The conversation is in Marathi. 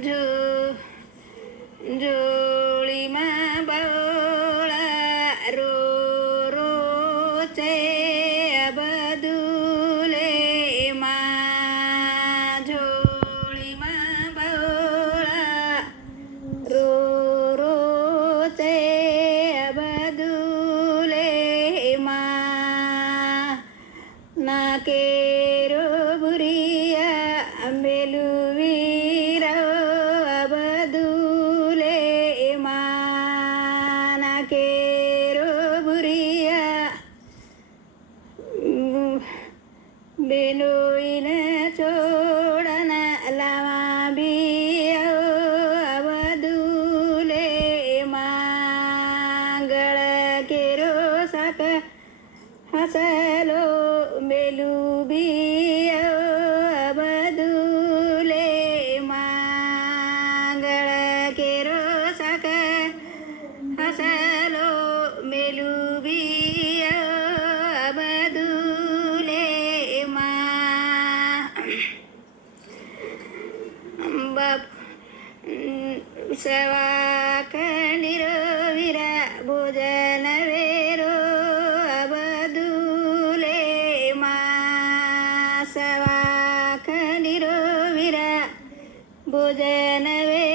जो जोळीमा बावळा रो रोचे बदुले मा जोळीमा बावळा रो रोचे बदुले मा नाकेरो बुरिया बेलुवीरा बदुले मा नाकेरो बुरिया बेनोइन छोड़न लावा बिया बदुले मा गळ केरो साक हसलो बेलू बिया बदुले मा गळ केरो साक हसलो बेलू बिया बदुले मा बाप सवाक निरविरा भोजन वेरो बदुले मा सवाक निरविरा भोजन वे